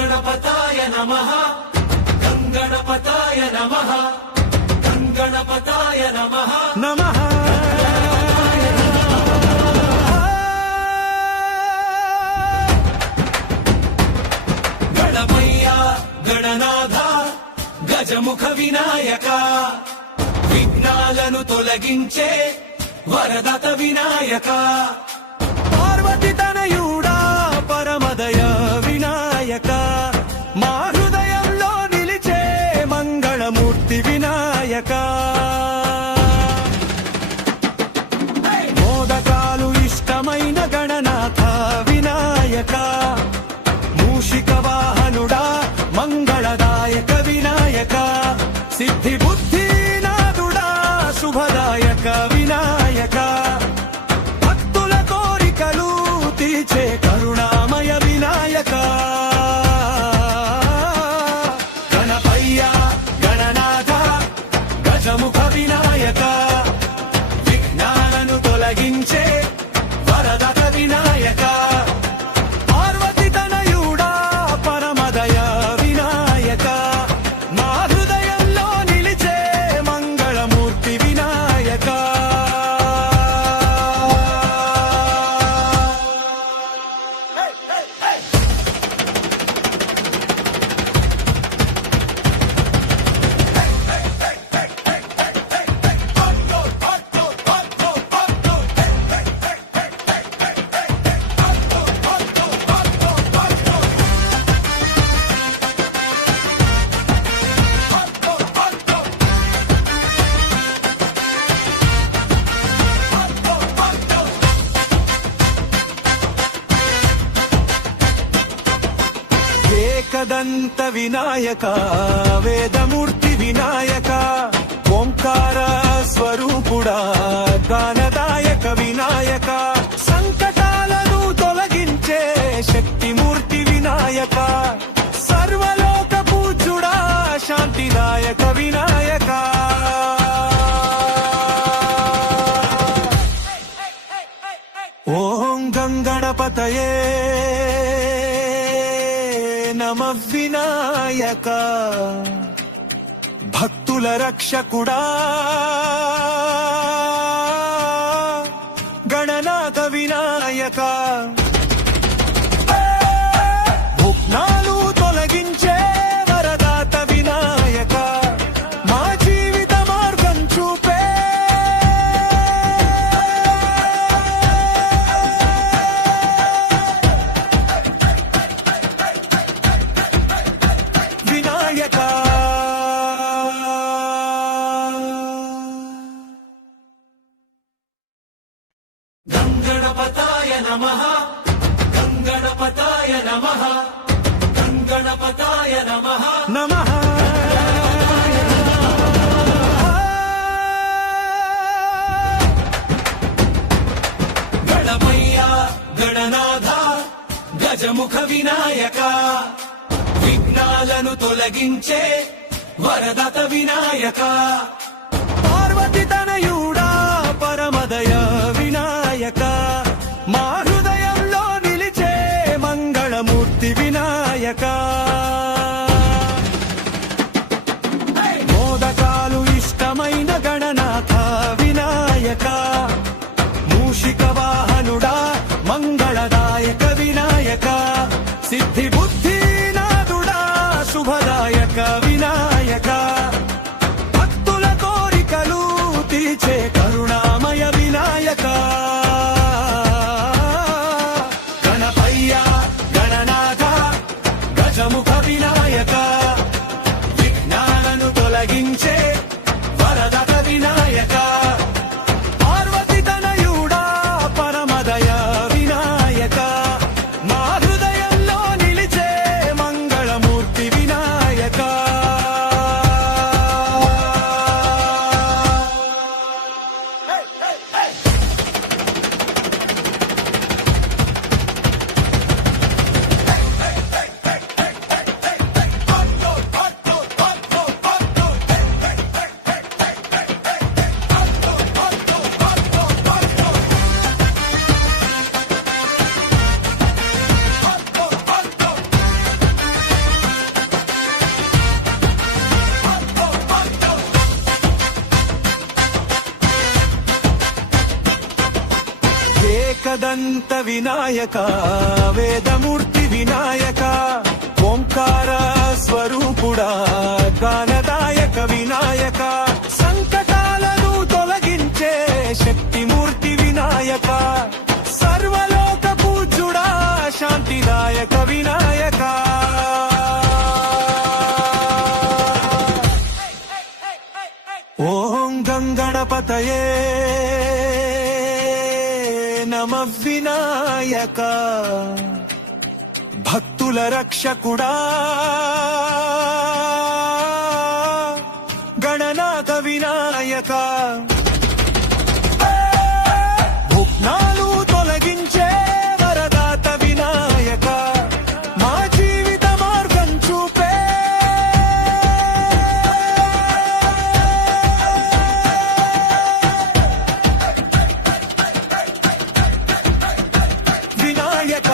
गणपताय नमः गणपताय नमः गणपताय नमः नमः गणपय्या गणनाथ गजमुख विनायक విఘ్నాలను తొలగించే వరదత వినాయక పార్వతి తనయుడా పరమదయ వినాయక మా హృదయంలో నిలిచే మంగళమూర్తి వినాయక మోదకాలు ఇష్టమైన గణనాథ వినాయక మూషిక వాహనుడా మంగళదాయక వినాయక సిద్ధి బుద్ధి శుభదాయక వినాయక భక్తుల కోరికలు తీర్చే కరుణామయ వినాయక గణపయ్య గణనాథ గజముఖ వినాయక విఘ్నాలను తొలగించే వరదత వినాయక పార్వతి తనయుడా పరమదయ వినాయక మా హృదయంలో నిలిచే మంగళమూర్తి వినాయక ఏకదంత వినాయక వేదమూర్తి వినాయక ఓంకార స్వరూపుడా గానదాయక వినాయక సంకటాలను తొలగించే శక్తిమూర్తి వినాయక సర్వలోక పూజ్యుడా శాంతిదాయక వినాయక ఓం గంగణపతయే నమ వినాయక భక్తుల రక్షకుడా గణనాథ వినాయక విఘ్నాలు తొలగించే వరదాత వినాయక మా జీవిత మార్గం చూపే వినాయక గణపతాయ నమః గణపతాయ నమః గణపతాయ నమః నమః గణపయ్య గణనాథ గజముఖ వినాయక విఘ్నాలను తొలగించే వరదత వినాయక పార్వతి తనయుడా పరమదయ వినాయక మా హృదయంలో నిలిచే మంగళమూర్తి వినాయక మోదకాలు ఇష్టమైన గణనాథ వినాయక మూషిక వాహనుడా మంగళదాయక వినాయక సిద్ధి బుద్ధి శుభదాయక వినాయక భక్తుల కోరికలు తీర్చే కరుణామయ వినాయక గణపయ్య గణనాథ గజముఖ వినాయక విఘ్నాలను తొలగించే వరదత వినాయక పార్వతి తనయుడా పరమదయ వినాయక మా హృదయంలో నిలిచే మంగళమూర్తి వినాయక అనంత వినాయక వేదమూర్తి వినాయక ఓంకార స్వరూపుడా గానదాయక వినాయక సంకటాలను తొలగించే శక్తిమూర్తి వినాయక సర్వలోక పూజ్యుడా శాంతిదాయక వినాయక ఓం గంగణపతయే నమ వినాయక భక్తుల రక్షకుడా గణనాథ వినాయక విఘ్నాలు తొలగించే వరదాత వినాయక మా జీవిత మార్గం చూపే వినాయక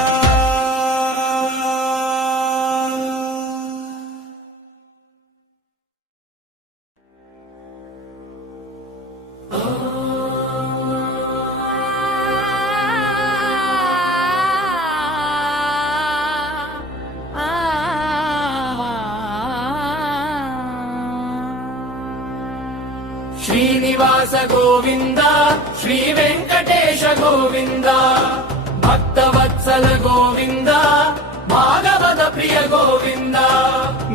శ్రీనివాస గోవింద శ్రీ వెంకటేశ గోవింద భక్తవత్సల గోవింద భాగవత ప్రియ గోవింద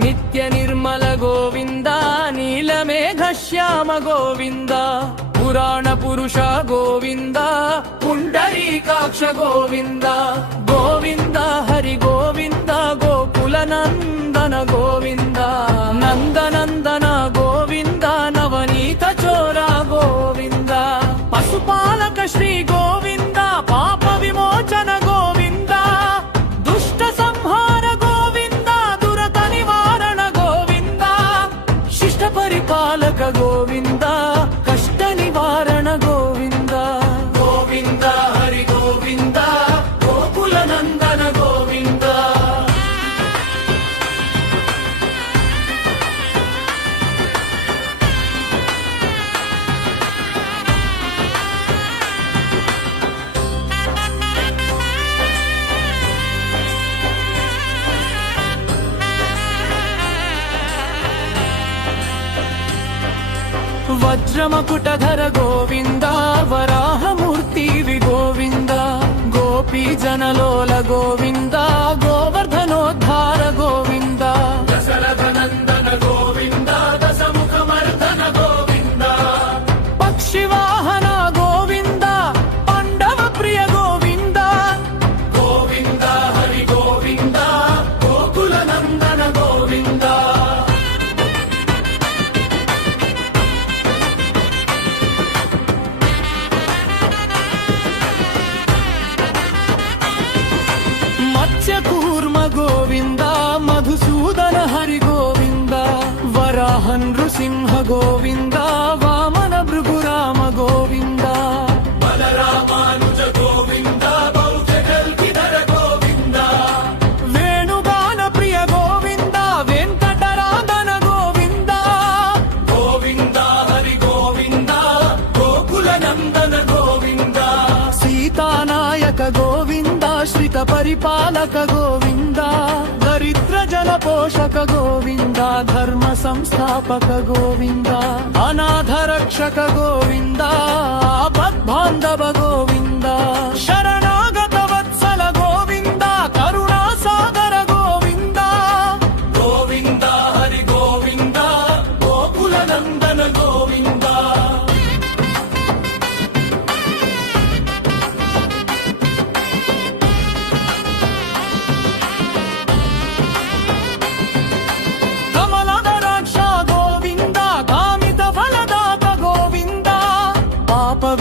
నిత్య నిర్మల గోవింద నీలమేఘ శ్యామ గోవింద పురాణ పురుష గోవింద పుండరీకాక్ష గోవింద గోవింద హరి గోవింద గోకుల నందన గోవింద నందనందన గోవింద నవనీత చోర గోవింద పశుపాలక శ్రీ గోవింద పాప విమోచన గోవింద దుష్ట సంహార గోవింద దురత నివారణ గోవింద శిష్ట పరిపాలక గోవింద కష్ట నివారణ గోవింద గోవింద హరి గోవింద గోకుల నందన గోవింద వజ్రమకుటధర గోవింద వరాహమూర్తి గోవింద గోపీ జనలోల గోవింద గోవర్ధనోద్ధార గోవింద దశరథ నందన గోవింద దశముఖమర్దన గోవింద పక్షివాహన గోవింద పాండవ ప్రియ గోవింద గోవింద హరి గోవింద గోకుల నందన గోవింద మత్స్యకూర్మ గోవింద మధుసూదన హరి గోవింద వరాహ నృసింహ గోవింద వామన భృగురామ గోవింద బలరామానుజ గోవింద బౌద్ధ కల్కిధర గోవింద వేణుగాన ప్రియ గోవింద వెంకటరాధన గోవింద గోవింద హరి గోవింద గోకుల నందన గోవింద సీతానాయక గోవింద శ్రిత పరిపాలక గోవింద దరిద్ర జన పోషక గోవింద ధర్మ సంస్థాపక గోవింద అనాథ రక్షక గోవింద ఆపద్బాంధవ గోవింద శరణాగత వత్సల గోవింద కరుణా సాగర గోవింద గోవింద హరి గోవింద గోకుల నందన గోవింద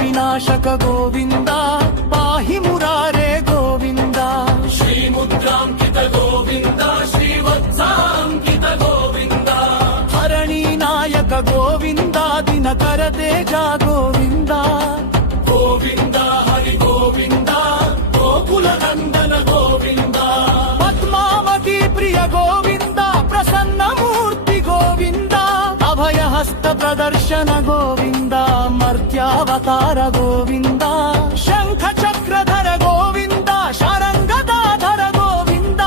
వినాశక గోవింద పాహి మురారే గోవింద శ్రీముద్రాంకిత గోవింద శ్రీవత్సాంకిత గోవింద హరణీ నాయక గోవింద దినకర తేజ గోవింద గోవింద హరి గోవింద గోకుల నందన గోవింద పద్మావతి ప్రియ గోవింద ప్రసన్నమూర్తి గోవింద అభయహస్త ప్రదర్శన గోవింద మర్త్యావతార గోవింద శంఖ చక్ర చక్రధర గోవింద శారంగదాధర గోవింద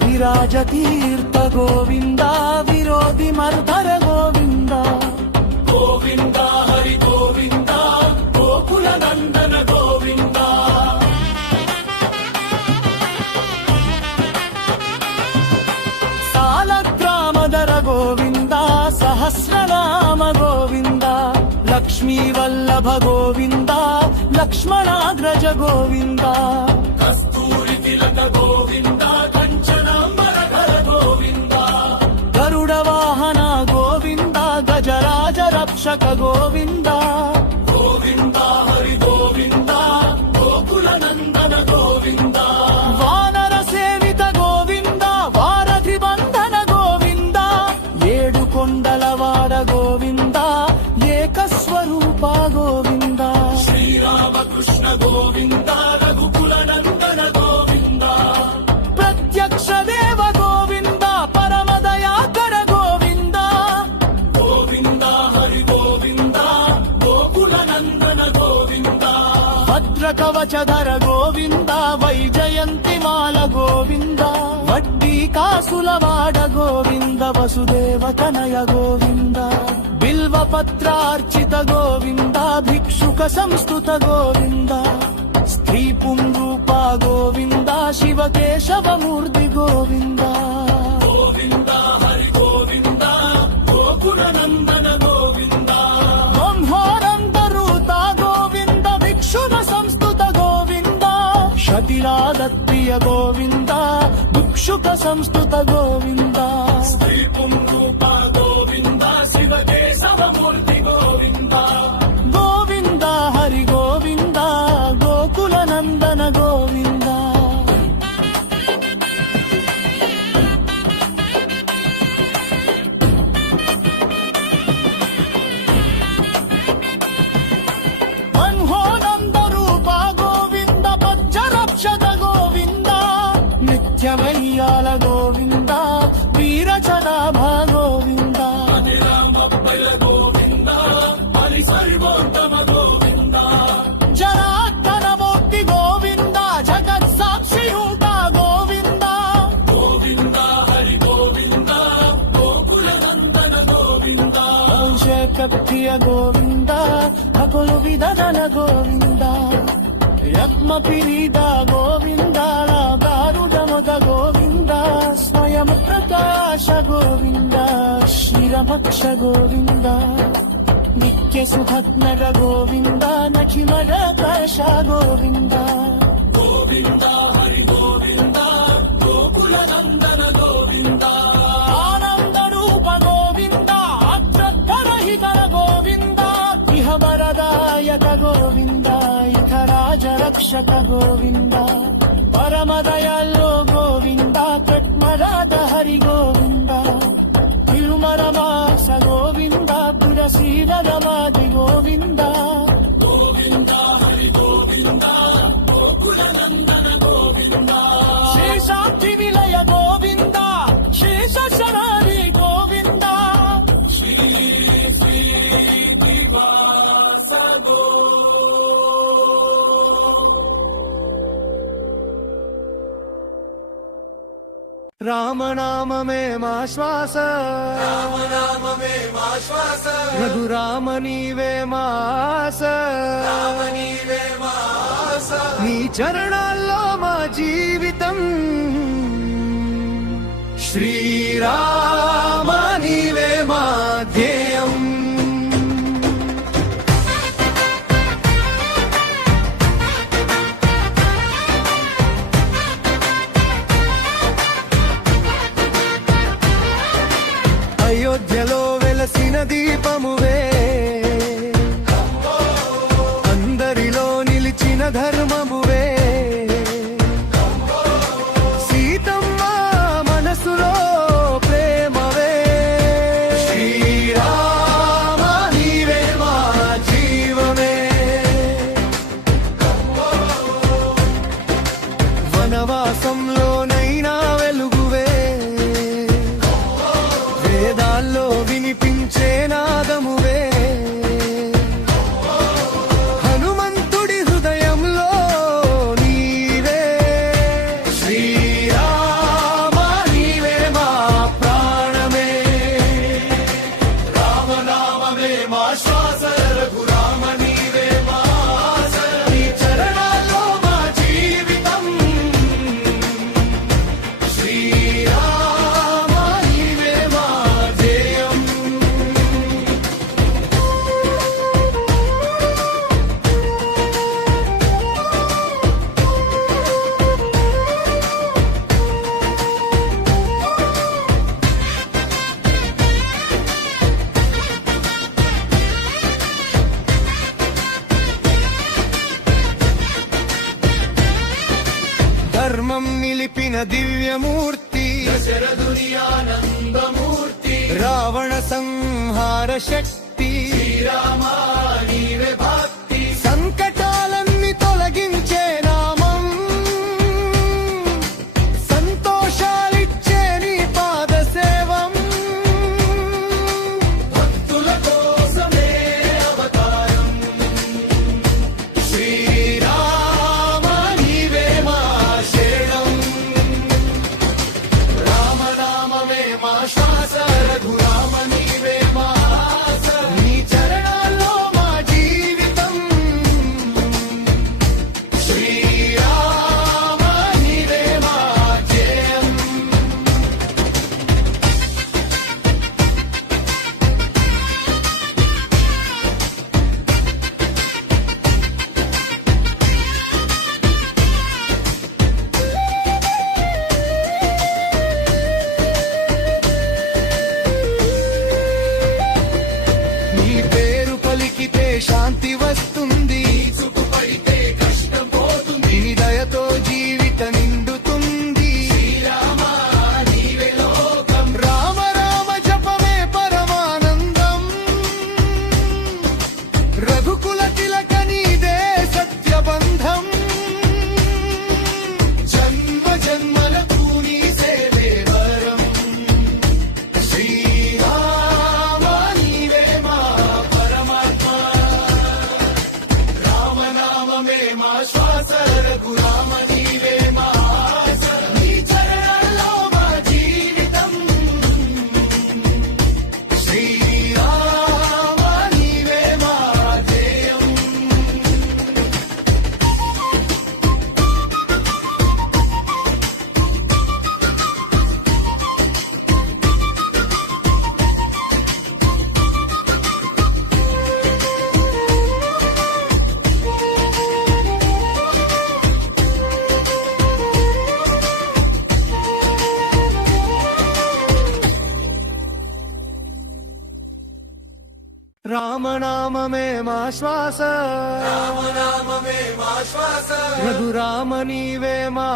విరాజతీర్థ గోవింద విరోధి మర్ధర గోవింద గోవింద హరి గోవింద గోకుల నందన గోవింద సాలగ్రామధర గోవింద సహస్రనామ గోవింద లక్ష్మీ వల్లభ గోవింద లక్ష్మణాగ్రజ గోవింద కస్తూరి తిలక గోవింద కంచనాంబరధర గోవింద గరుడ వాహన గోవింద గజరాజ రక్షక గోవింద గోవింద హరి గోవింద గోకుల నందన గోవింద వానర సేవిత గోవింద వారధి బంధన గోవింద ఏడు కొండలవాడ గోవింద ఏకస్వరూప గోవింద శ్రీరామకృష్ణ గోవింద రఘుకుల నందన గోవింద ప్రత్యక్ష దేవ గోవింద పరమదయాకర గోవింద గోవింద హరి గోవింద గోకుల నందన గోవింద భద్ర కవచధర గోవింద వైజయంతి మాల గోవింద వడ్డీ కాసులవాడ గోవింద వసుదేవ తనయ గోవింద బిల్వపత్రార్చిత గోవింద భిక్షుక సంస్తుత గోవింద స్త్రీ పుంరూప గోవింద శివ కేశవమూర్తి గోవింద గోవింద హరి గోవింద గోకుల నందన గోవింద బ్రహ్మానందరూత గోవింద భిక్షుక సంస్తుత గోవింద శతిరాదత్రియ గోవింద భిక్షుక సంస్తుత గోవింద స్త్రీ పుంరూప గోవింద శివ కేశవమూర్తి గోవింద గోవింద హరి గోవింద గోకుల నందన గోవింద మన్మోనంద రూప గోవింద పచ్చరక్షత గోవింద నిత్యమయ్యాల గోవింద వీరచనాభ గోవింద గోవింద హరి సర్వోత్తమ గోవింద జనార్దన మూర్తి గోవింద జగత్ సాక్షియూత గోవింద గోవింద హరి గోవింద గోకుల నందన గోవింద శేఖప్రియ గోవింద అకులు విధన గోవింద యత్మ పిరీద గోవింద దారుడముద గోవింద స్వయం ప్రకాశ గోవింద క్షీరభక్ష గోవింద నిత్య సుఖజ్ఞర గోవింద నఖిమర ప్రకాశ గోవింద గోవింద హరి గోవింద గోకుల నందన గోవింద ఆనంద రూప గోవింద అగ్రధరహితర గోవింద ఇహ వరదాయక గోవింద ఇహ రాజ రక్షక గోవింద పరమదయాల్లో గోవింద కట్మరాధ హరి గోవింద తిరుమరమాస గోవింద పురశీవరమాది గోవింద గోవింద హరి గోవింద గోకుల నందన గోవింద శేషాద్రి విలయ గోవింద శేష శరారి గోవింద శ్రీ శ్రీనివాస గో రామనామమే మా శ్వాస రామనామమే మా శ్వాస రఘురామ నీవే మా ఆశ రామ నీవే మా ఆశ నీ చరణాల్లో మా జీవితం శ్రీరామ నీవే మా ధ్యేయం అయోధ్యలో వెలసిన దీపమువే అందరిలో నిలిచిన ధర్మమువే సీతమ్మ మనసులో ప్రేమ రావణ సంహార శక్తి శ్రీరామా నీవే భక్తి సంకటాలన్నీ తొలగించే నామం సంతోషాలిచ్చే నీ పాద సేవం భక్తుల కోసమే అవతారం శ్రీరామ నీవే మా శరణం రామనామమే మా శ్వాస రఘురామ నీవే మా ఆశ నీ చరణాల్లో మా జీవితం శ్రీరామ నీవే మా జయం నీ పేరు పలికితే శాంతి వస్తుంది చూపు పడితే కష్టం పోతుంది నీ దయతో జీవిత నిండుతుంది శ్రీరామ నీవే లోకం రామ రామ జపమే పరమానందం రఘుకుల తిలక నీదే సత్యబంధం జన్మ జన్మలకు నీ సేవే వరం శ్రీరామ నీవే మా పరమాత్మ రామనామమే మా శ్వాస రఘురామ నీవే మా ఆశ నీ చరణాల్లో మా జీవితం శ్రీరామ నీవే మా జయం రామనామమే మా శ్వాస రామనామమే మా శ్వాస రఘురామ నీవే మా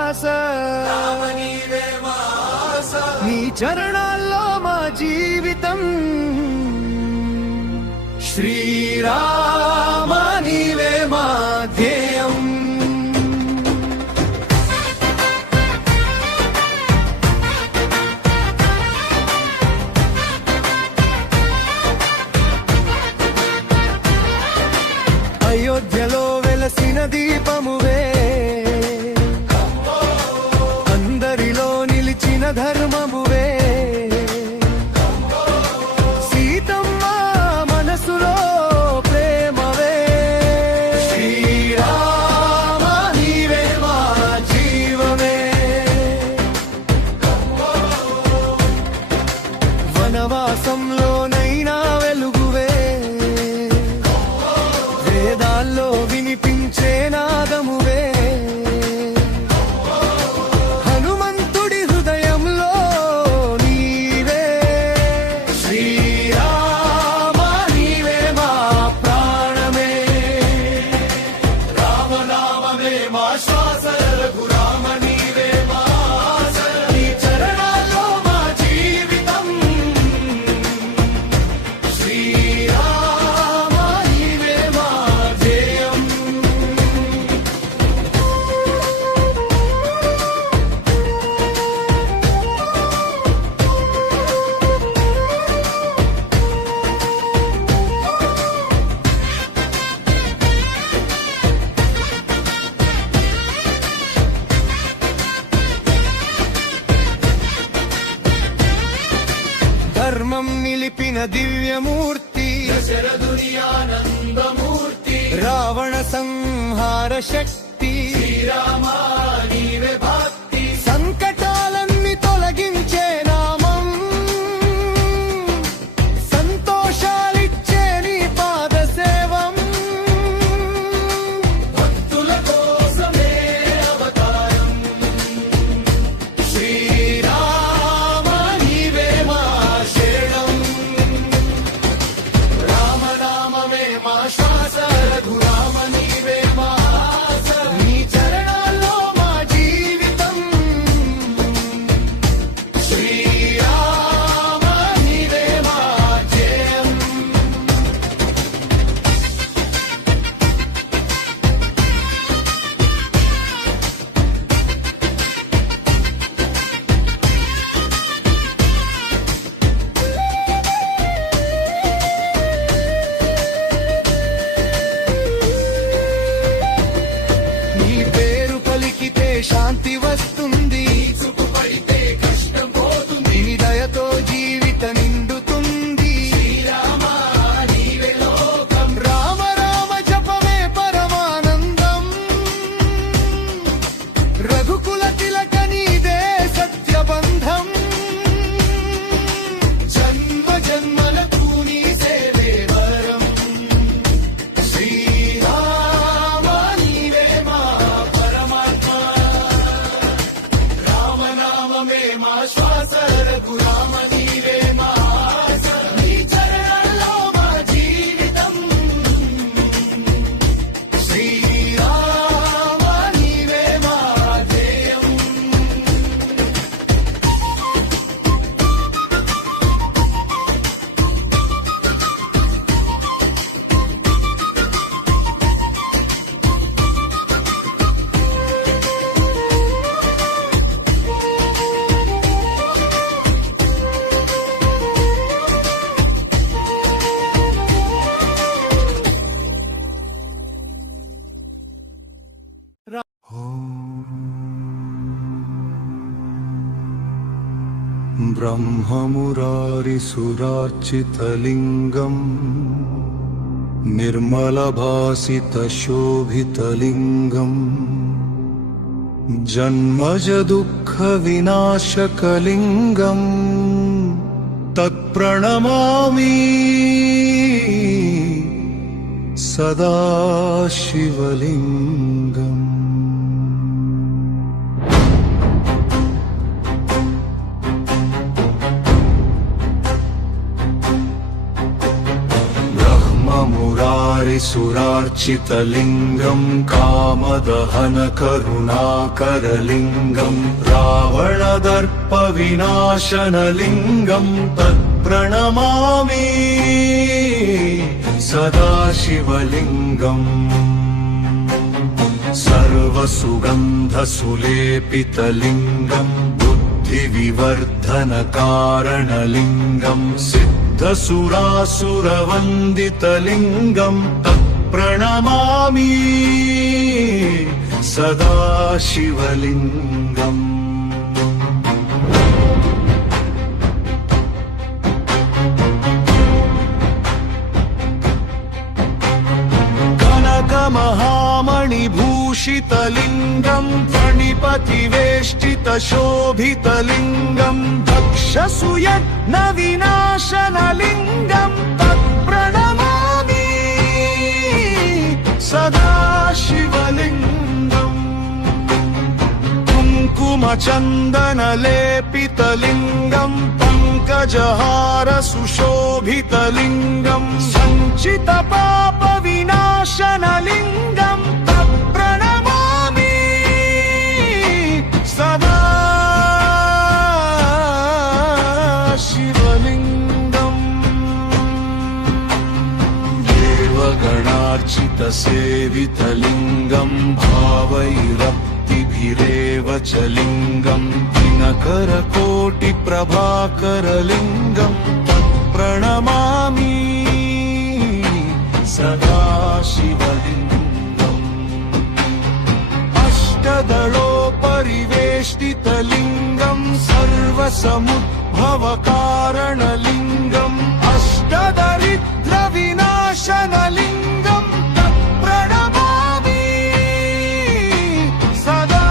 ఆశ రామ నీవే మా ఆశ నీ చరణాల్లో మా జీవితం శ్రీరామ నీవే మా ధ్యేయం అయోధ్యలో వెలసిన దీపమువే అందరిలో నిలిచిన ధర్మమువే సీతమ్మ మనసులో ప్రేమవే శ్రీరామ నీవే మా జీవమే వనవాసంలోనైనా వెలుగువే వేదాల్లో వినిపించే నాదమువే హనుమంతుడి హృదయంలో నీవే శ్రీరామ నీవే మా ప్రాణమే రామనామమే మా శ్వాస రఘురామ నీవే మా ఆశ నీ చరణాల్లో మా జీవితం శ్రీరామ నీవే మా జయం ధర్మం నిలిపిన దివ్యమూర్తి దశరథుని ఆనందమూర్తి రావణ సంహార శక్తి శ్రీరామ నీవే భక్తి సంకటాలన్నీ తొలగించే నామం సంతోషాలిచ్చే నీ పాద సేవం భక్తుల కోసమే అవతారం శ్రీరామ నీవే మా శరణం రామనామమే మా శ్వాస రఘురామ నీవే మా ఆశ నీ చరణాల్లో మా జీవితం శ్రీరామ ఆసర రఘురామ నీవే మా ఆసర నీ చరణంలో మా జీవితం శ్రీరామ నీవే మా ధ్యేయం ब्रह्ममुरारिसुरार्चितलिङ्गम् निर्मलभासितशोभितलिङ्गम् जन्मजदुःखविनाशकलिङ्गम् तत्प्रणमामि सदा शिवलिङ्गम् सुरार्चितलिङ्गम् कामदहनकरुणाकरलिङ्गम् रावणदर्पविनाशनलिङ्गम् तत्प्रणमामि सदा शिवलिङ्गम् सर्वसुगन्धसुलेपितलिङ्गम् बुद्धिविवर्धनकारणलिङ्गम् सुरासुरवन्दितलिङ्गम् तत्प्रणमामि सदा शिवलिङ्गम् कनकमहामणिभूषितलिङ्गम् फणिपतिवेष्टितशोभितलिङ्गम् दक्षसूयज्ञविनाशनलिङ्गम् तत्प्रणमामि सदा शिवलिङ्गम् कुङ्कुमचन्दनलेपितलिङ्गम् पङ्कजहारसुशोभितलिङ्गम् सञ्चितपापविनाशनलिङ्गम् तत्प्रणमामि सदा शिवलिङ्गम् देवगणार्चितसेवितलिङ्गम् भावैरक्तिभिरेव च लिङ्गम् दिनकरकोटिप्रभाकरलिङ्गम् तत्प्रणमामि सदा शिवलिङ्गम् अष्टदलोपरिवेष्टितलिङ्गम् सर्वसमुद्भवकारणलिङ्गम् अष्टदरिद्रविनाशनलिङ्गम् तत्प्रणमामि सदा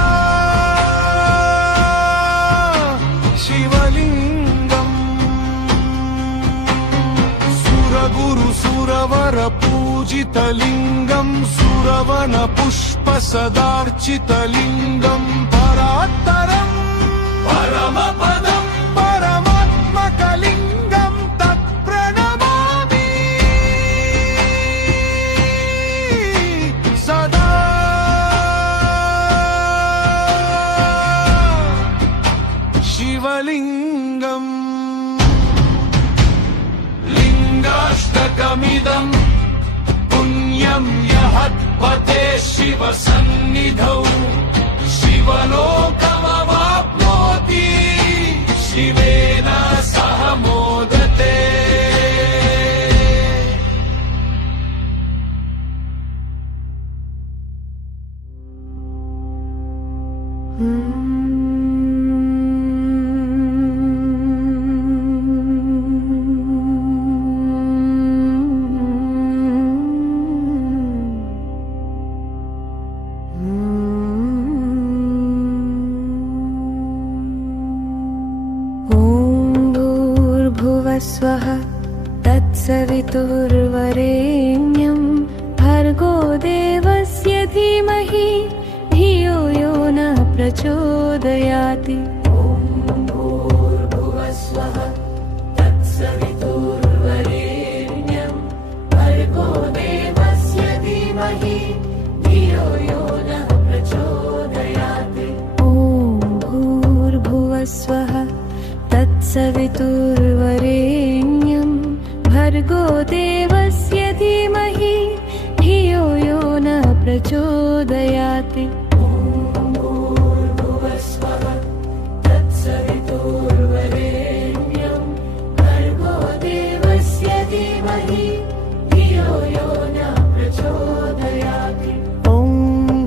शिवलिङ्गम् सुरगुरुसुरवरपूजितलिङ्गम् सुरवनपुष्पसदार्चितलिङ्गम् परात्तरम् परमपदम् परमात्मकलिङ्गम् तत्प्रणमामि सदा शिवलिङ्गम् लिङ्गाष्टकमिदम् पुण्यं यहत्पते शिवसन्निधौ शिवलोकमवाप्नोति शिवेन सह मोदते स्वः तत्सवितुर्वरेण्यं भर्गो देवस्य धीमहि धियो यो न प्रचोदयाति। ॐ तत्सवितुर्वरेण्यं भर्गो देवस्य धीमहि धियो यो न प्रचोदयाति। तत्सवितुर्वरेण्यं भर्गो देवस्य धीमहि धियो यो न प्रचोदयाति।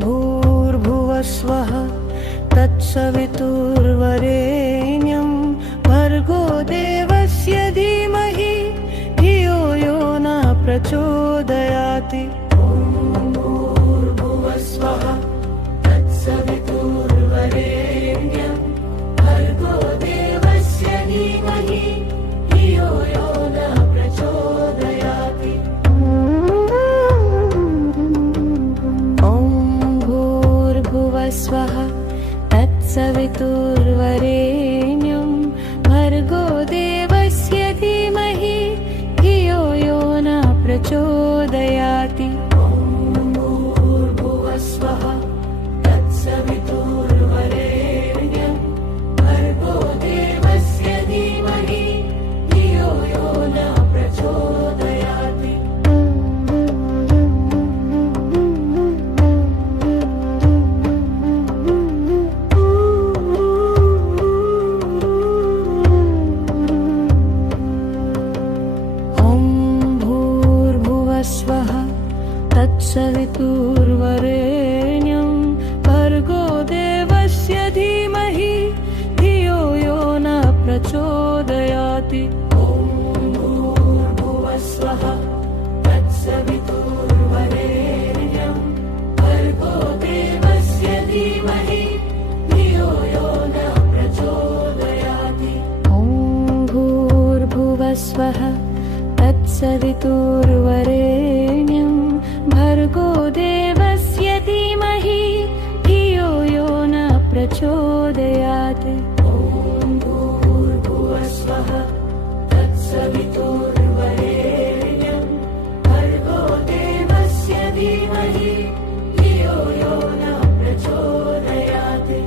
भूर्भुवस्वः तत्सवितुर्वरेण्यं भर्गो देवस्य धीमहि धियो यो न प्रचोदयाति। ॐ भूर्भुवस्वः तत्सवितुर्वरेण्यं भर्गो देवस्य धीमहि धियो यो न प्रचोदयाति। भूर्भुवस्वः तत्सवितुर्वरेण्यं भर्गो देवस्य धीमहि धियो यो न प्रचोदयाति। स्वः तत्सवितुर्वरेण्यं भर्गो देवस्य धीमहि धियो यो न प्रचोदयाति। ॐ भूर्भुवस्वः तत्सवितुर्वरेण्यं भर्गो देवस्य धीमहि धियो यो न प्रचोदयाति। ॐ भूर्भुवस्वः तत्सवितुर्वरेण्यं भर्गो देवस्य धीमहि धियो यो न प्रचोदयाति। ॐ भूर्भुवस्वः तत्सवितुर्वरेण्यं भर्गो देवस्य धीमहि धियो यो न प्रचोदयाति।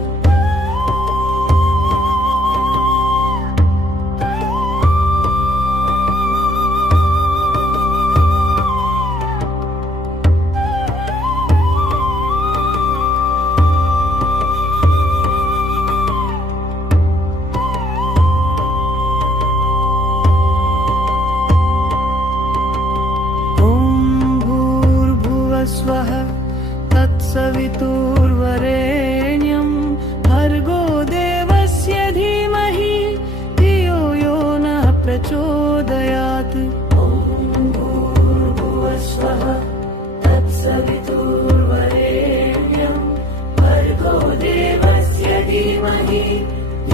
स्वः तत्सवितुर्वरेण्यं भर्गो देवस्य धीमहि धियो यो न प्रचोदयाति। ॐ भूर्भुवस्वः तत्सवितुर्वरेण्यं भर्गो देवस्य धीमहि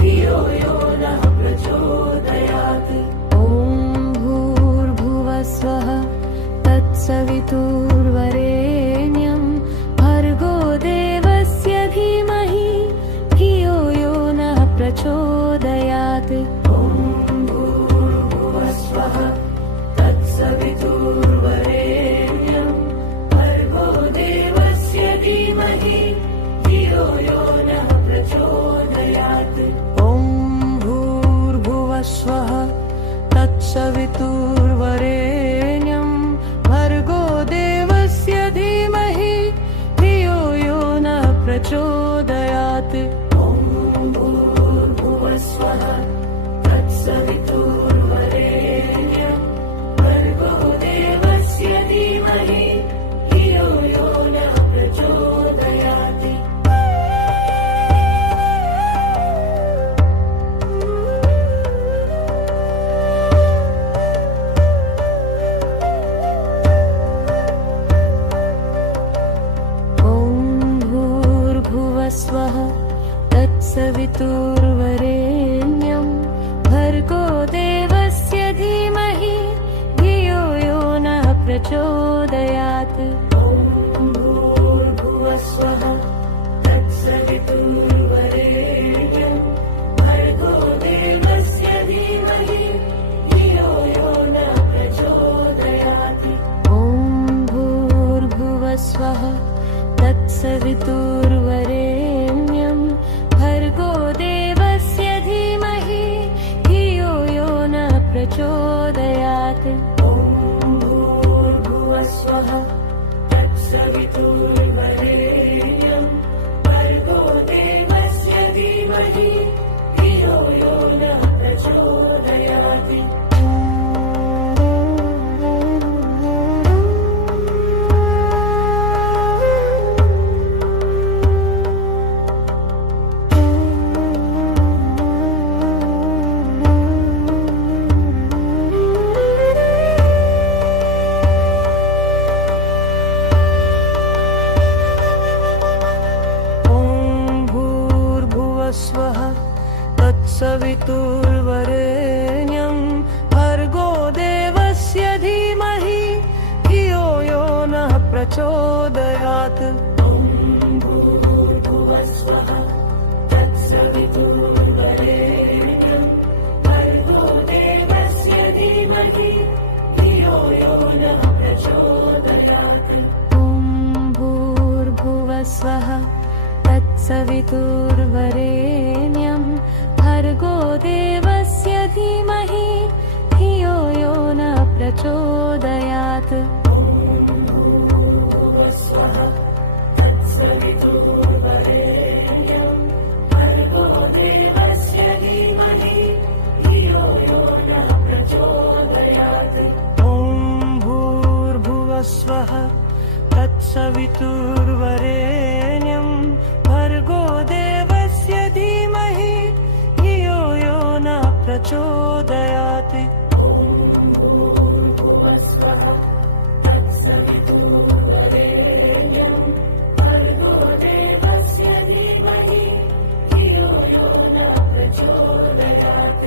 धियो यो न प्रचोदयाति। ॐ भूर्भुवस्वः तत्सवितुर्वरेण्यं भर्गो देवस्य धीमहि धियो यो न प्रचोदयाति। ॐ भूर्भुवस्वः तत्सवितुर्वरेण्यं भर्गो देवस्य धीमहि धियो यो न प्रचोदयाति। ॐ भूर्भुवस्वः तत्सवितुर्वरेण्यं भर्गो देवस्य धीमहि धियो यो न प्रचोदयाति। ॐ भूर्भुवस्वः तत्सवितुर्वरेण्यं भर्गो देवस्य धीमहि धियो यो न प्रचोदयाति। स्वः तत्सवितुर्वरेण्यं भर्गो देवस्य धीमहि धियो यो न प्रचोदयाति। ॐ भूर्भुवस्वः तत्सवितुर्वरेण्यं भर्गो देवस्य धीमहि धियो यो न प्रचोदयाति। ॐ भूर्भुवस्वः तत्सवितुर्वरेण्यं भर्गो देवस्य धीमहि प्रचोदयात् ॐ भूर्भुवस्वः तत्सवितुर्वरेण्यं भर्गो देवस्य धीमहि धियो यो नः प्रचोदयात् स्वः तत्सवितुर्वरेण्यं भर्गो देवस्य धीमहि धियो यो नः प्रचोदयात् ॐ भूर्भुवस्वः तत्सवितुर्वरेण्यं भर्गो देवस्य धीमहि धियो यो नः प्रचोदयात् ॐ भूर्भुवस्वः तत्सवितुर्वरेण्यं भर्गो देवस्य धीमहि धियो यो नः प्रचोदयात् ॐ भूर्भुवस्वः तत्सवितुर्वरेण्यं भर्गो देवस्य धीमहि धियो यो नः प्रचोदयात् ॐ भूर्भुवस्वः तत्सवितुर्वरेण्यं भर्गो देवस्य धीमहि धियो यो नः प्रचोदयात् ॐ भूर्भुवस्वः तत्सवितुर्वरेण्यं भर्गो देवस्य धीमहि धियो यो नः प्रचोदयात्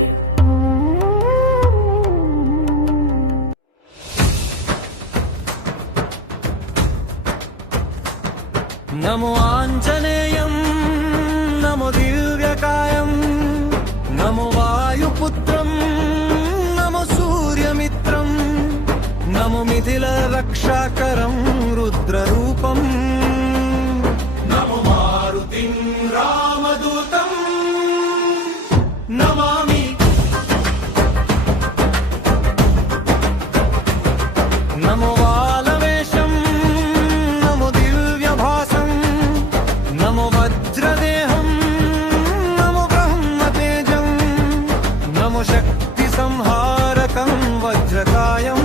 नमो आञ्जनेयं नमो दिव्यकायं नमो वायुपुत्रं नमो सूर्यमित्रं नमो मिथिलरक्षाकरं रुद्ररूपं नमो मारुतिं रामदूतं नमामि नमो बालवेशं नमो दिव्यभासं नमो वज्रदेहं नमो ब्रह्मतेजं नमो शक्तिसंहारकं वज्रकायं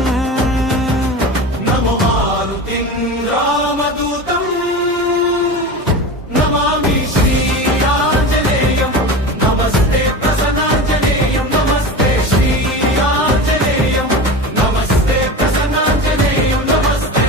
नमो मारुतिं रामदूतं नमामि श्रीआञ्जनेयं नमस्ते प्रसन्नाञ्जनेयं नमस्ते श्रीआञ्जनेयं नमस्ते प्रसन्नाञ्जनेयं नमस्ते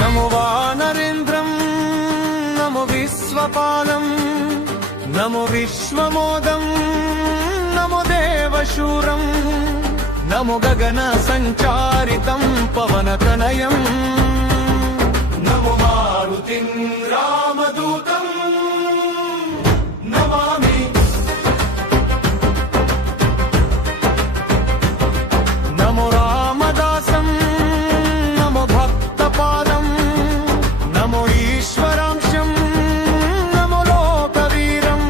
नमो वानरेन्द्रं नमो विश्वपालं नमो विश्वमोदं नमो देवशूरं नमो गगनसञ्चारितं पवनतनयं नमो मारुतिं रामदूतं नमामि नमो रामदासं नमो भक्तपादं नमो ईश्वरांशं नमो लोकवीरं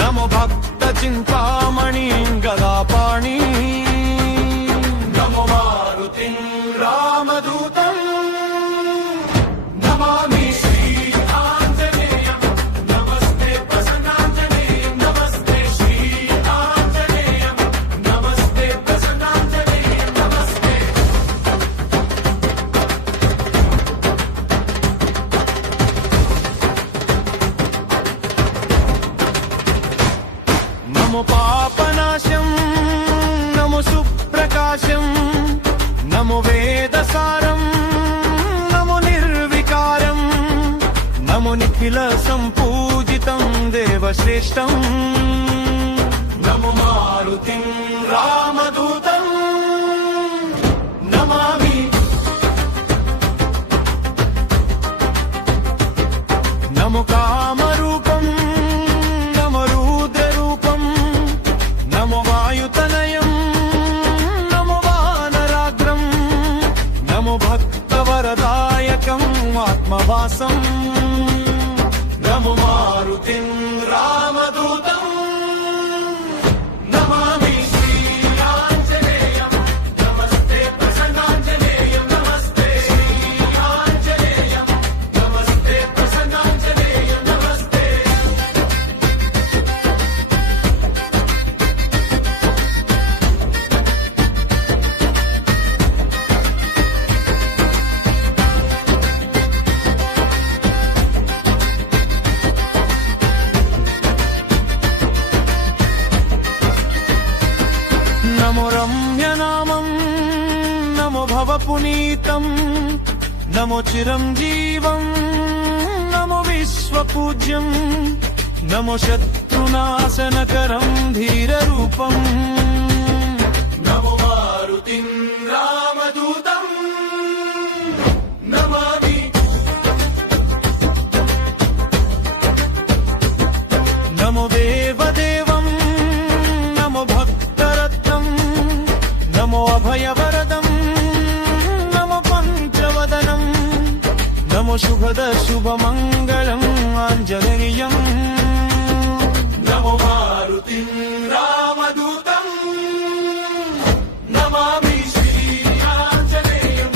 नमो भक्तचिन्तामणिं गदापाणि नमो मारुतिं रामदूतं नमामि श्रीआञ्जनेयं नमस्ते प्रसन्नाञ्जनेयं नमस्ते श्रीआञ्जनेयं नमस्ते प्रसन्नाञ्जनेयं नमस्ते नमो पापनाशं नमो सुप्रकाशं नमो वेदसारं नमो निर्विकारं नमो निखिलसम्पूजितं देवश्रेष्ठं नमो मारुतिं रामदूतं नमामि नमो कामरूपं నివాసం నమో మారుతిం రామదూతం నమామి శ్రీయాంజనేయం నమస్తే ప్రసన్నాంజనేయం నమస్తే శ్రీయాంజనేయం నమస్తే ప్రసన్నాంజనేయం నమస్తే నమో రమ్యనామం నమో భవపునీతం నమో చిరంజీవం నమో విశ్వపూజ్యం నమో శత్రునాశనకరం ధీరరూపం నమో మారుతిం రామదూతం నమామి నమో దేవదేవం నమో భక్తరత్నం నమో అభయవరదం నమో పంచవదనం నమో శుభద శుభమంగళం ఆంజనేయం నమో మారుతిం రామదూతం నమామి శ్రీయాంజనేయం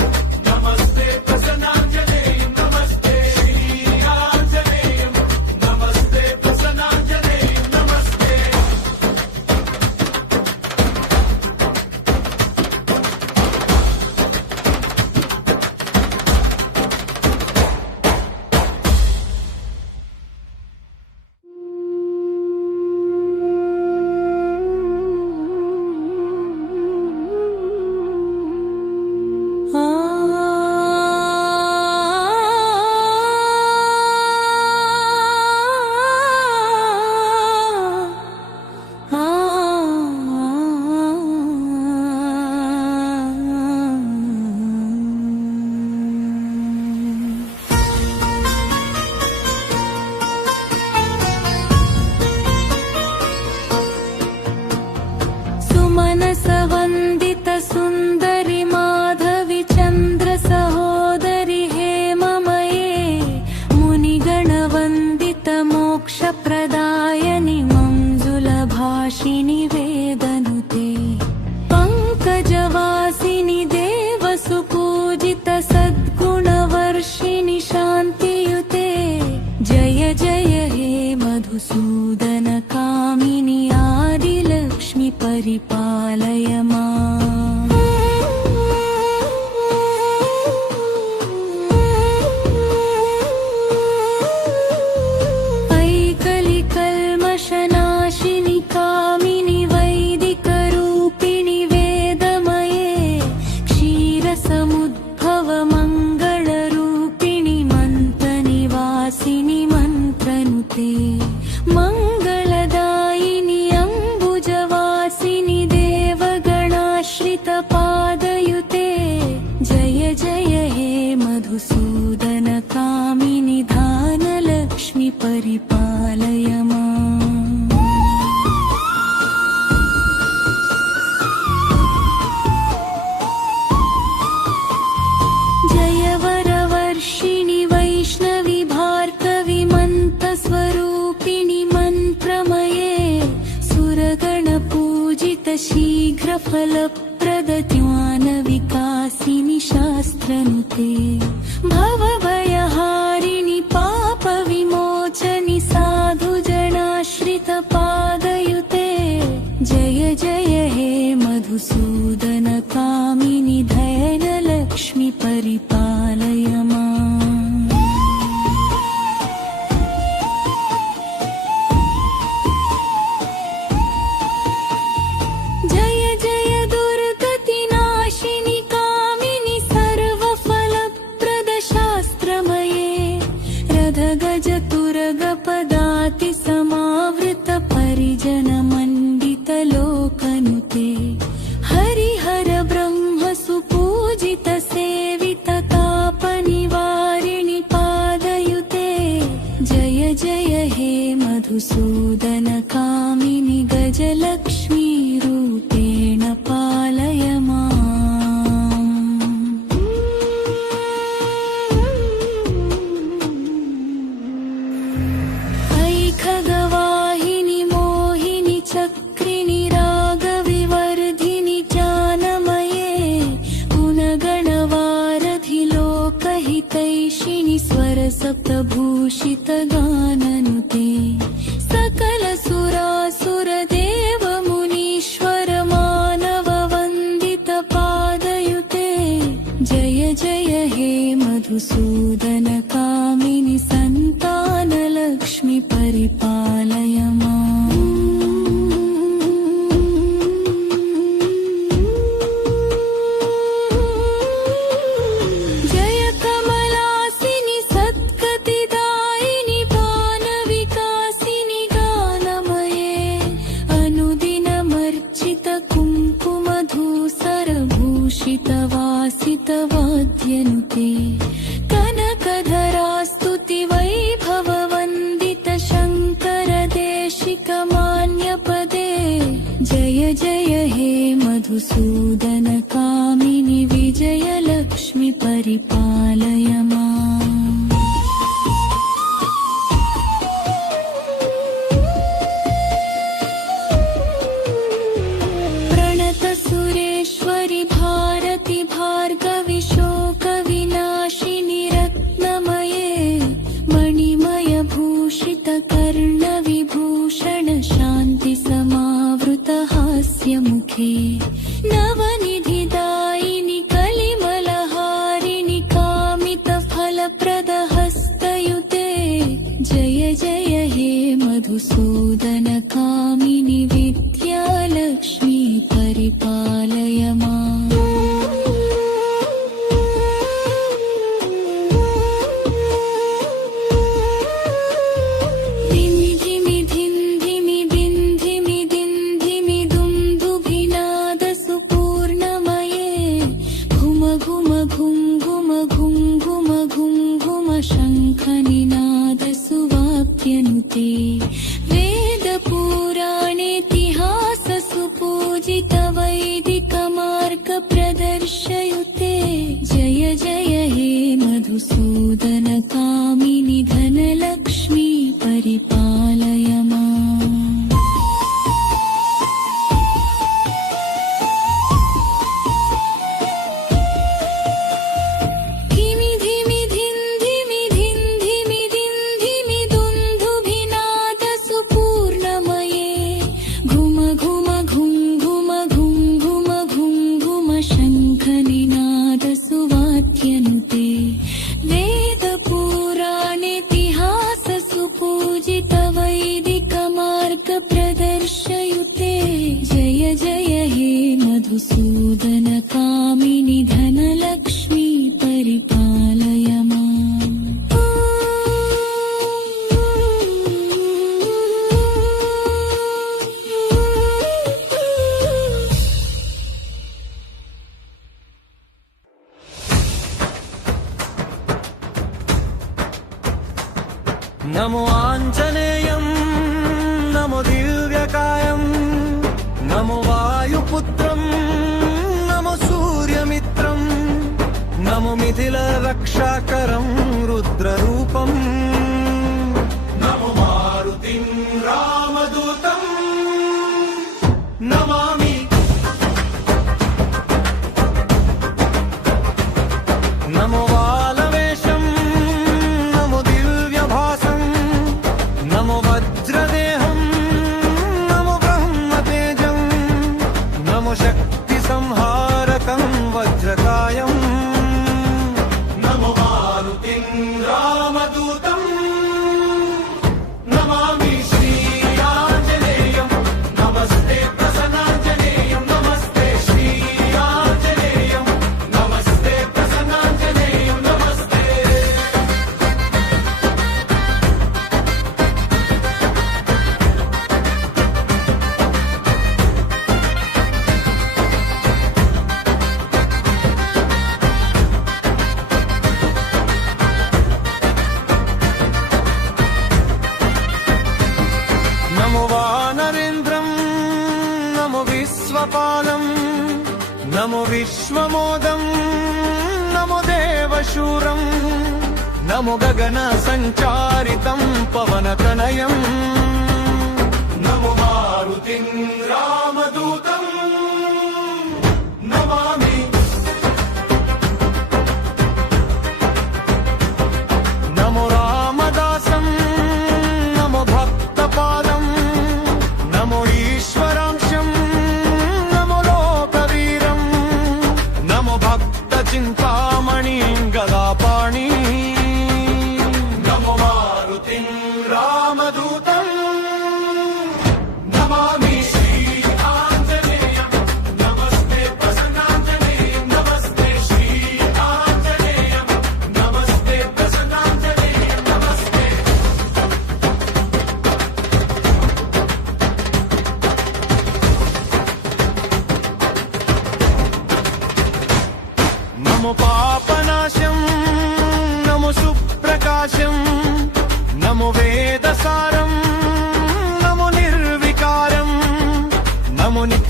నమస్తే ప్రసన్నాంజనేయం నమస్తే శ్రీయాంజనేయం నమస్తే ప్రసన్నాంజనేయం నమస్తే सुमनसवन्दित सुन्दरि माधवि चन्द्र सहोदरि हेममये मुनिगणवन्दित मोक्षप्रदायनि मंजुलभाषिणि वेदनुते पङ्कजवासिनि देवसुपूजित सद्गुणवर्षिणि शान्तियुते जय जय हे मधुसूदन कामिनि आदिलक्ष्मि परिपालय माम् ऐकलिकल्मषनाशिनि कामिनि वैदिकरूपिणि वेदमये क्षीरसमुद्भव मङ्गलरूपिणि मन्त्रनिवासिनि मन्त्रनुते मङ्गलदायिनि अम्बुजवासिनि देवगणाश्रितपादयुते जय जय हे मधुसूदन कामिनि धानलक्ष्मि परिपालय माम् जय वरवर्षिणि वैष्णवि भार्गवि मन्त्रस्वरूपिणि मन्त्रमये सुरगणपूजित शीघ्रफलप्रद ज्ञानविकासिनि शास्त्रनुते भवभयहारिणि पापविमोचनि साधुजनाश्रितपादयुते जय जय हे मधुसूदन कामिनि धैर्यलक्ष्मि परिपालय माम् जय जय दुर्गतिनाशिनि कामिनि सर्वफलप्रद शास्त्रमये रथगजतुरगपदाति समावृत परिजनमण्डितलोकनुते हरिहर ब्रह्म सुपूजित सेवित तापनिवारिणि पादयुते जय जय हे मधुसूदन कामिनि गजलक्ष्मी रूपेण पालय माम् परिपालय माम् जय कमलासिनि सत्कतिदायिनि पानविकासिनि गानमये अनुदिनमर्चित कुङ्कुमधूसरभूषितवासितवाद्यनुते कनकधरास्तुति वैभववन्दित शङ्करदेशिकमान्यपदे जय जय हे मधुसूदन कामिनि विजयलक्ष्मि परिपालय माम् प्रणत सुरेश्वरि भारति भार्गवि शोकविनाशिनि रत्नमये मणिमय भूषित कर्णविभूषण शान्ति समावृत हास्यमुखे नवनिधिदायिनि कलिमलहारिणि कामित फलप्रद हस्तयुते जय जय हे मधुसूदन कामिनि विद्यालक्ष्मी परिपालय माम् धिमि धिमि धिन्धिमि दिन्धिमि दिन्धिमि दुन्दुभिनादसुपूर्णमये घुम घुम घुं घुम घुं घुम घुं घुम शङ्खनिनादसुवाप्यनुते वेदपुराणेतिहाससुपूजित वैदिकमार्गप्रदर्शयुते जय जय हे मधुसूदन कामिनि धनलक्ष्मी परिपालय माम् धिमि धिमि धिन्धिमि धिन्धिमि दिन्धिमि दुन्दुभिनादसुपूर्णमये घुम घुम घुं घुम घुं घुम घुं घुम शङ्खनिनादसुवाद्यनुते वेदपुराणेतिहाससुपूजित वैदिकमार्गप्रदर्शयुते जय जय हे मधुसूदन कामिनि धनलक्ष्मी परिपालय माम् नमो आञ्जनेयं नमो दिव्यकायं नमो वायुपुत्रं नमो सूर्यमित्रं नमो मिथिलरक्षाकरं रुद्ररूपम् नमो मारुतिं रामदूतं नमामि नमो वालवेशं नमो दिव्यभासं नमो वज्रदेहं नमो ब्रह्मतेजं नमो शक्तिसंहारकं वज्रकायम् नमो मारुतिं रामदूतं नमामि श्रीराञ्जनेयं नमस्ते प्रसन्नाञ्जनेयं नमस्ते श्रीराञ्जनेयं नमस्ते प्रसन्नाञ्जनेयं नमस्ते नमो वानरेन्द्रं नमो विश्वपालं नमो विश्वमोदं नमो देवशूरं नमो गगनसञ्चारितं पवनतनयम् नमो मारुतिं रामदूतं नमामि नमो रामदासं नमो भक्तपादं नमो ईश्वरांशं नमो लोकवीरं नमो भक्तचिन्तामणिं गदापाणि नमो मारुतिं रामदूतं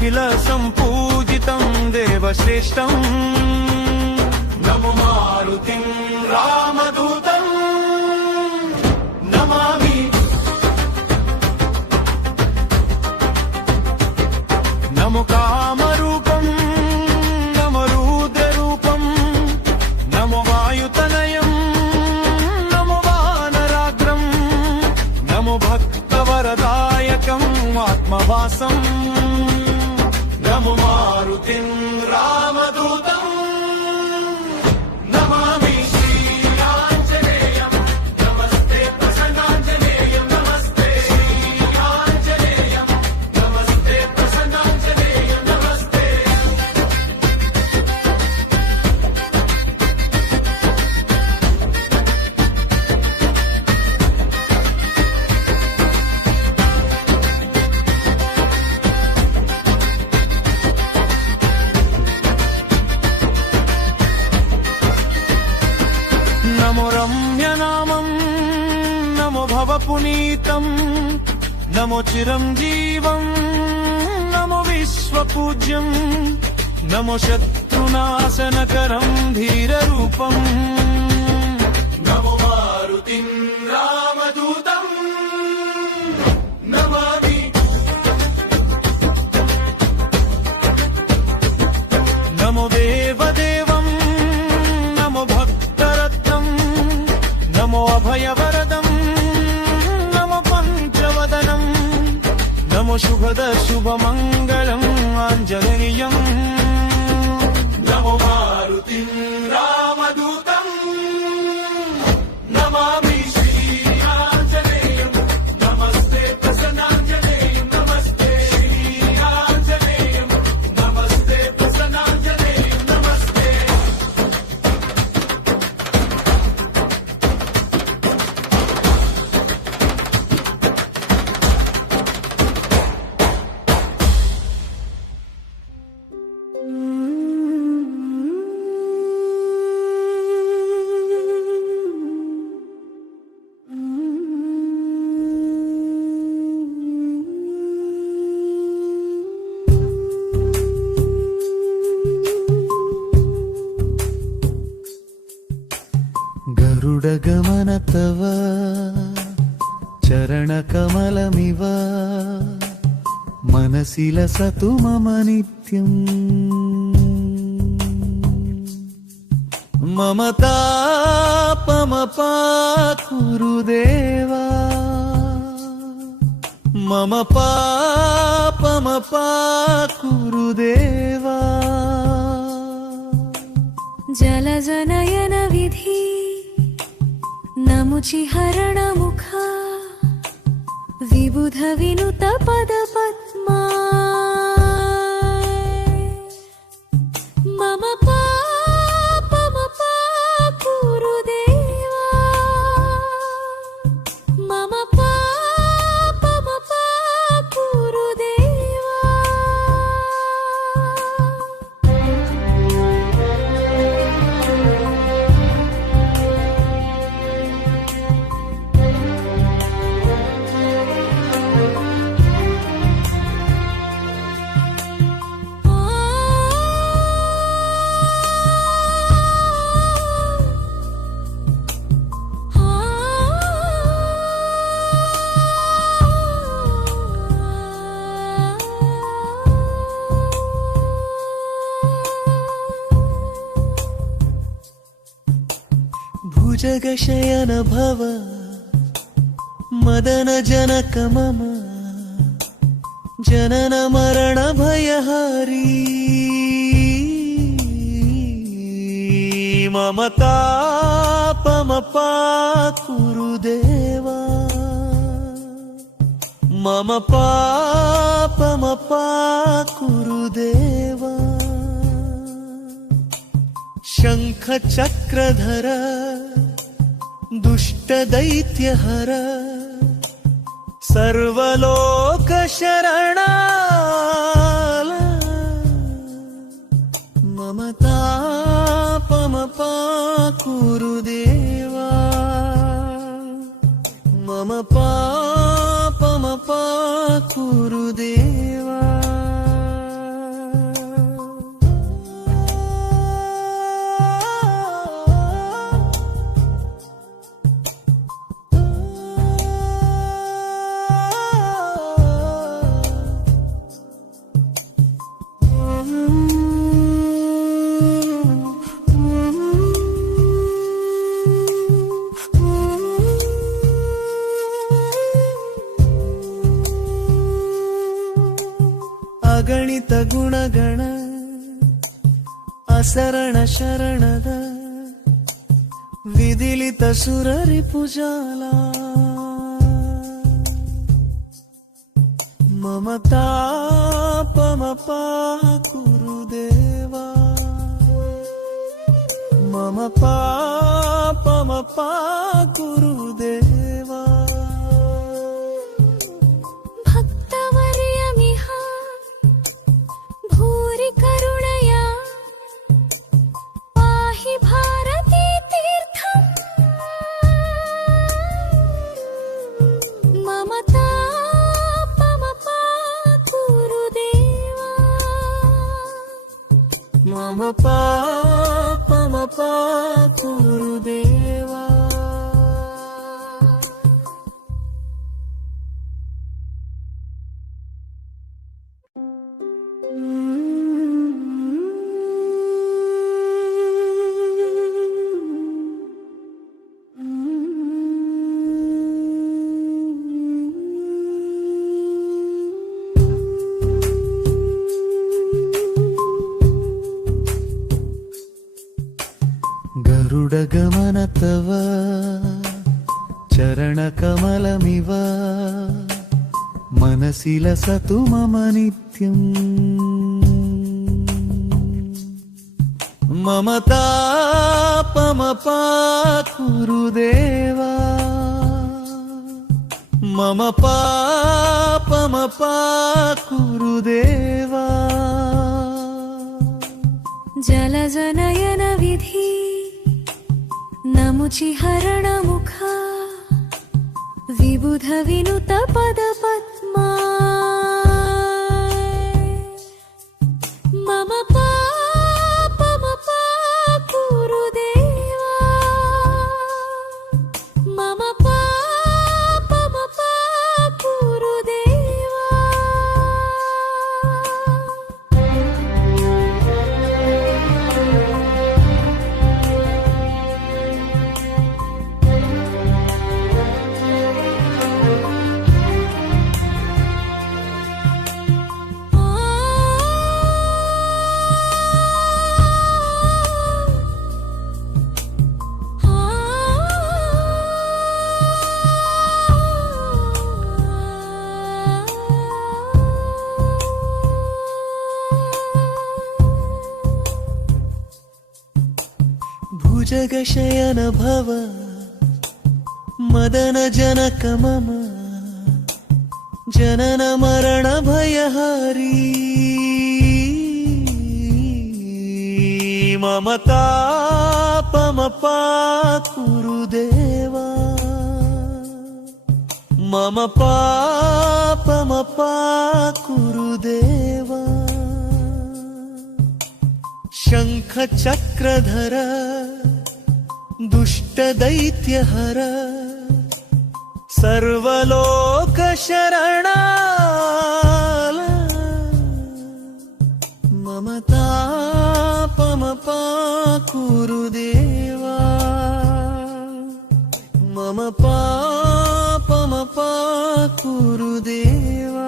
అఖిల సంపూజితం దేవశ్రేష్టం నమో మారుతిం రామదూతం నమామి నమో కామరూపం నమో రుద్రరూపం నమో వాయుతనయం నమో వానరాగ్రం నమో భక్తవరదాయకం ఆత్మవాసం నమో మారుతిం రామదూతం నమామి శ్రీరాంజనేయం నమస్తే ప్రసన్నాంజనేయం నమస్తే శ్రీరాంజనేయం నమస్తే ప్రసన్నాంజనేయం నమస్తే నమో రమ్యనామం నమో భవపునీతం నమో చిరంజీవం నమో విశ్వపూజ్యం నమో శత్రునాశనకరం ధీరరూపం నమో మారుతిం రామదూతం నమామి నమో దేవదేవం నమో భక్తరత్నం నమో అభయవరదం నమో పంచవదనం నమో శుభద శుభమంగళం ఆంజనేయం నమో మారుతిం రామదూతం నమామి శ్రీరాంజనేయం నమస్తే ప్రసన్నాంజనేయం నమస్తే శ్రీరాంజనేయం నమస్తే ప్రసన్నాంజనేయం నమస్తే గరుడగమన తవ చరణకమలమివ మనసి లసతు మమ నిత్యం మమతాపమపాకురుదేవా మమ పాపమపాకురుదేవా జలజనయన విధి నముచిహరణ ముఖ విబుధ వినుత పద పద్మా మమ పాపమపాకురుదేవా మమ పాపమపాకురుదేవా భుజగశయన భవ మదన జనక మమ జనన మరణ భయహారీ మమతాపమపాకురుదేవా మమ పాపమపాకురుదేవా శంఖ చక్రధర దుష్ట దైత్యహర సర్వలోక శరణాల మమతాపమపాకురుదేవా మమ పాపమపాకురుదేవా ಅಗಣಿತ ಗುಣಗಣ ಅಸರಣ ಶರಣದ ವಿದಿಲಿತ ಸುರರಿ ಪುಜಾಲ ಮಮತಾಪಮಪಾ ಕುರುದೇವಾ ಮಮ ಪಾಪಮಪಾ ಕುರುದೇವಾ ಭಕ್ತವರ್ಯಮಿಹ ಭೂರಿ ಕರುಣಯಾ ಪಾಹಿ ಭಾರತೀ ತೀರ್ಥಂ ಮಮತಾಪಮಪಾ ಕುರುದೇವಾ ಮಮ ಪಾಪಮಪಾ ಕುರುದೇವಾ ಗರುಡಗಮನ ತವ ಚರಣಕಮಲಮಿವ ಮನಸಿ ಲಸತು ಮಮ ನಿತ್ಯಂ ಮಮತಾಪಮಪಾ ಕುರುದೇವಾ ಮಮ ಪಾಪಮಪಾ ಕುರುದೇವಾ ಜಲಜನಯನ ವಿಧಿ ನಮುಚಿ ಹರಣ ಮುಖ ವಿಬುಧ ವಿನುತ ಪದ ಪದ್ಮ ಮಮ ಪಾಪಮಪಾ ಕುರುದೇವಾ ಮಮ ಪಾಪಮಪಾ ಕುರುದೇವಾ ಭುಜಗಶಯನ ಭವ ಮದನ ಜನಕ ಮಮ ಜನನ ಮರಣ ಭಯಹಾರಿ ಮಮತಾಪಮಪಾ ಕುರುದೇವಾ ಮಮ ಪಾಪಮಪಾ ಕುರುದೇವಾ ಶಂಖ ಚಕ್ರಧರ ದುಷ್ಟ ದೈತ್ಯಹರ ಸರ್ವಲೋಕ ಶರಣ ಮಮತಾಪಮಪಾ ಕುರುದೇವಾ ಮಮ ಪಾಪಮಪಾ ಕುರುದೇವಾ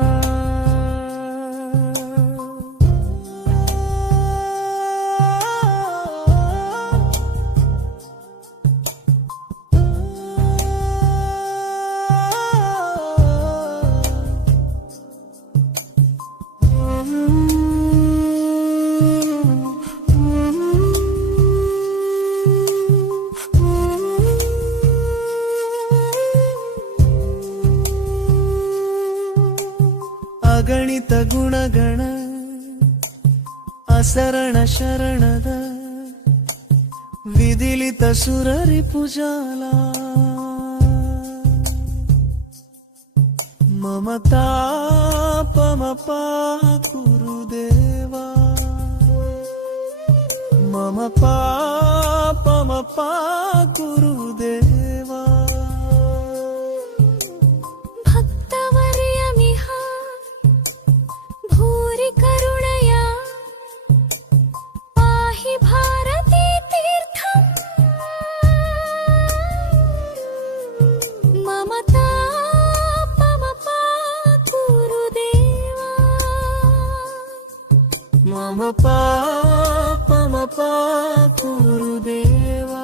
ಅಗಣಿತ ಗುಣಗಣ ಅಸರಣ ಶರಣದ ವಿದಿಲಿತ ಸುರರಿ ಪುಜಾಲ ಮಮತಾಪಮಪಾ ಕುರುದೇವಾ ಮಮ ಪಾಪಮಪಾ ಕುರುದೇವಾ ಭಕ್ತವರ್ಯಮಿಹ ಭೂರಿ ಕರುಣಯಾ ಪಾಹಿ ಭಾರತೀ ತೀರ್ಥಂ ಮಮತಾಪಮಪಾ ಕುರುದೇವಾ పమపా పమపా గురుదేవా.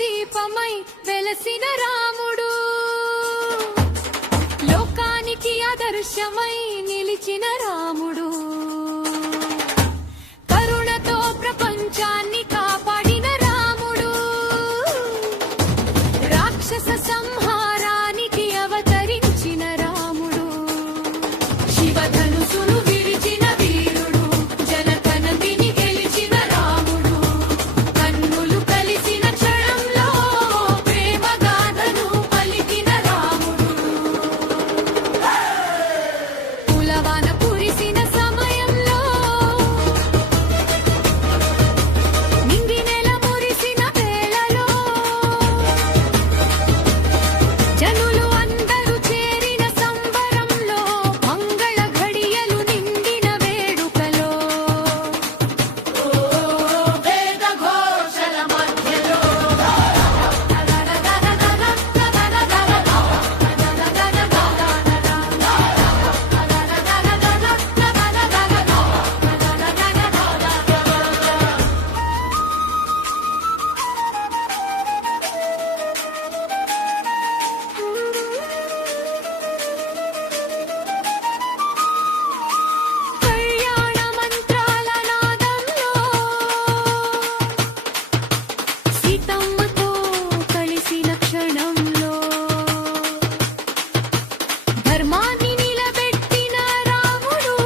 దీపమై వెలసిన రాముడు, లోకానికి ఆదర్శమై నిలిచిన రాముడు, కరుణతో ప్రపంచాన్ని కాపాడిన రాముడు, రాక్షస సంహారానికి అవతరించిన రాముడు, శివధనుసును విరిచిన వీరుడు, జనకనందిని గెలిచిన రాముడు, కన్నులు కలిసిన క్షణంలో ప్రేమ గాథను పలికిన రాముడు, పూలవాన కురిసిన సమయంలో నింగి నెల మురిసిన వేళలో జనులు అందరూ చేరిన సంబరంలో మంగళ ఘడియలు నిండిన వేడుకలో వేద ఘోషల మధ్యలో కళ్యాణ మంత్రాల నాదంలో సీతమ్మతో కలిసిన క్షణంలో ధర్మాన్ని నిలబెట్టిన రాముడు,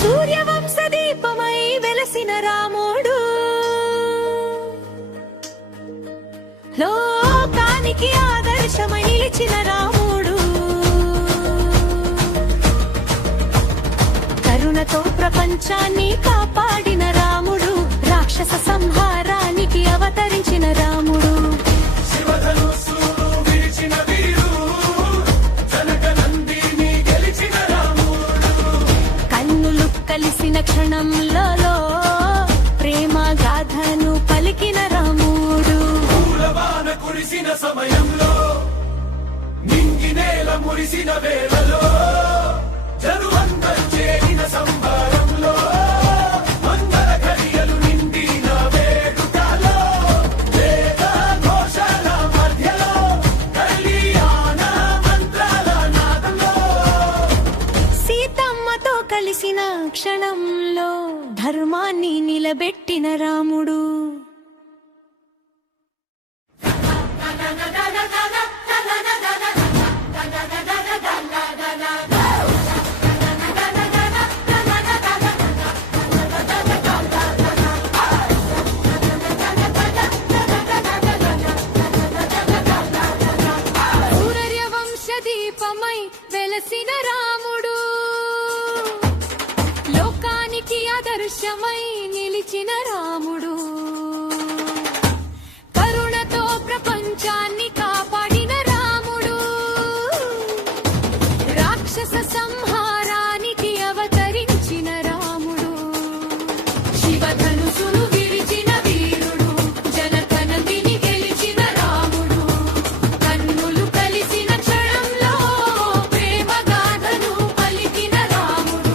సూర్యవంశ దీపమై వెలసిన రాముడు, లోకానికి ఆదర్శమై నిలిచిన రాముడు, కరుణతో ప్రపంచాన్ని కాపాడిన రాముడు, రాక్షస సంహారానికి అవతరించిన రాముడు, శివధనుస్సును విరిచిన వీరుడు, జనకనందిని గెలిచిన రాముడు, కన్నులు కలిసిన క్షణంలో ప్రేమ గాథను పలికిన రాముడు, పూలవాన కురిసిన సమయంలో నింగి నేల మురిసిన వేళలో జనులందరూ చేరిన సంబరంలో మంగళ ఘడియలు నిండిన వేడుకలో వేద ఘోషల మధ్యలో కళ్యాణ మంత్రాల నాదంలో సీతమ్మతో కలిసిన క్షణంలో ధర్మాన్ని నిలబెట్టిన రాముడు. సూర్యవంశ దీపమై వెలసిన రాముడు, లోకానికి ఆదర్శమై నిలిచిన రాముడు, కరుణతో ప్రపంచాన్ని కాపాడిన రాముడు, రాక్షస సంహారానికి అవతరించిన రాముడు, శివధనుసును విరిచిన వీరుడు, జనకనందిని గెలిచిన రాముడు, కన్నులు కలిసిన క్షణంలో ప్రేమ గాథను పలికిన రాముడు,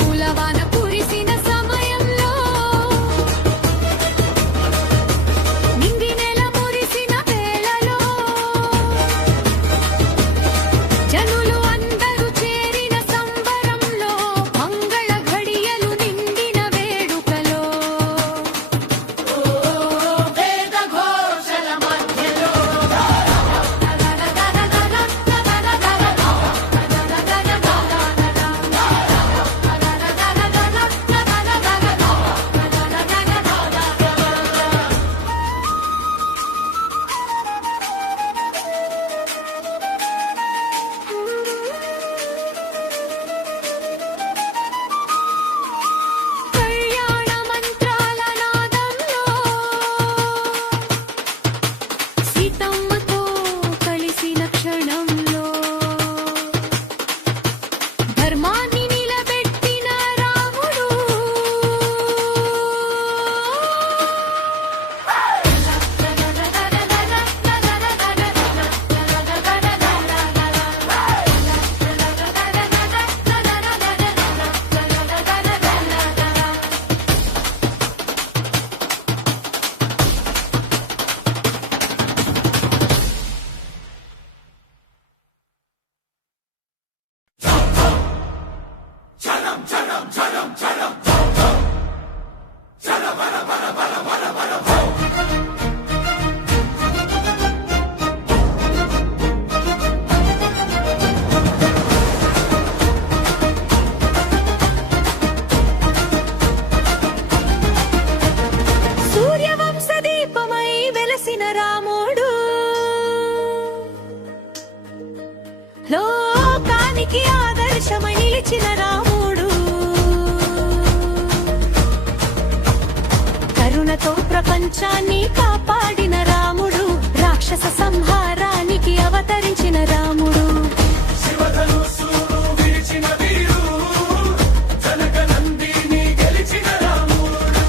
పూలవాన కురిసిన సమయం సూర్యవంశ దీపమై వెలసిన రాముడు లోకానికి ఆదర్శమై నిలిచిన రాముడు కరుణతో ప్రపంచాన్ని కాపాడిన రాముడు రాక్షస సంహారానికి అవతరించిన రాముడు శివధనుస్సును విరిచిన వీరు జనకనందిని గెలిచిన రాముడు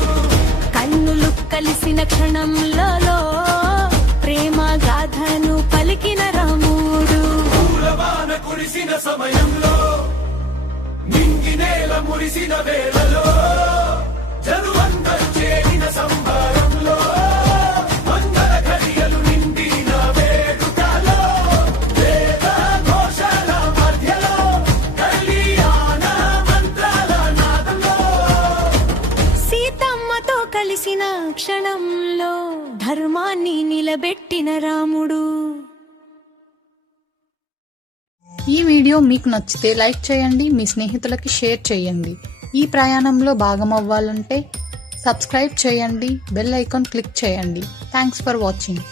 కన్నులు కలిసిన క్షణంలో ప్రేమ గాథను పలికిన రాముడు పూలవాన కురిసిన సమయంలో నింగి నేల మురిసిన వేళలో జనువందరు చేరిన సంబరంలో మంగళ ఘడియలు నిండిన వేడుకలో వేద ఘోషల మధ్యలో కళ్యాణ మంత్రాల నాదంలో సీతమ్మతో కలిసిన క్షణంలో ధర్మాన్ని నిలబెట్టిన రాముడు. ఈ వీడియో మీకు నచ్చితే లైక్ చేయండి, మీ స్నేహితులకి షేర్ చేయండి. ఈ ప్రయాణంలో భాగమవ్వాలంటే సబ్స్క్రైబ్ చేయండి, బెల్ ఐకాన్ క్లిక్ చేయండి. Thanks for watching.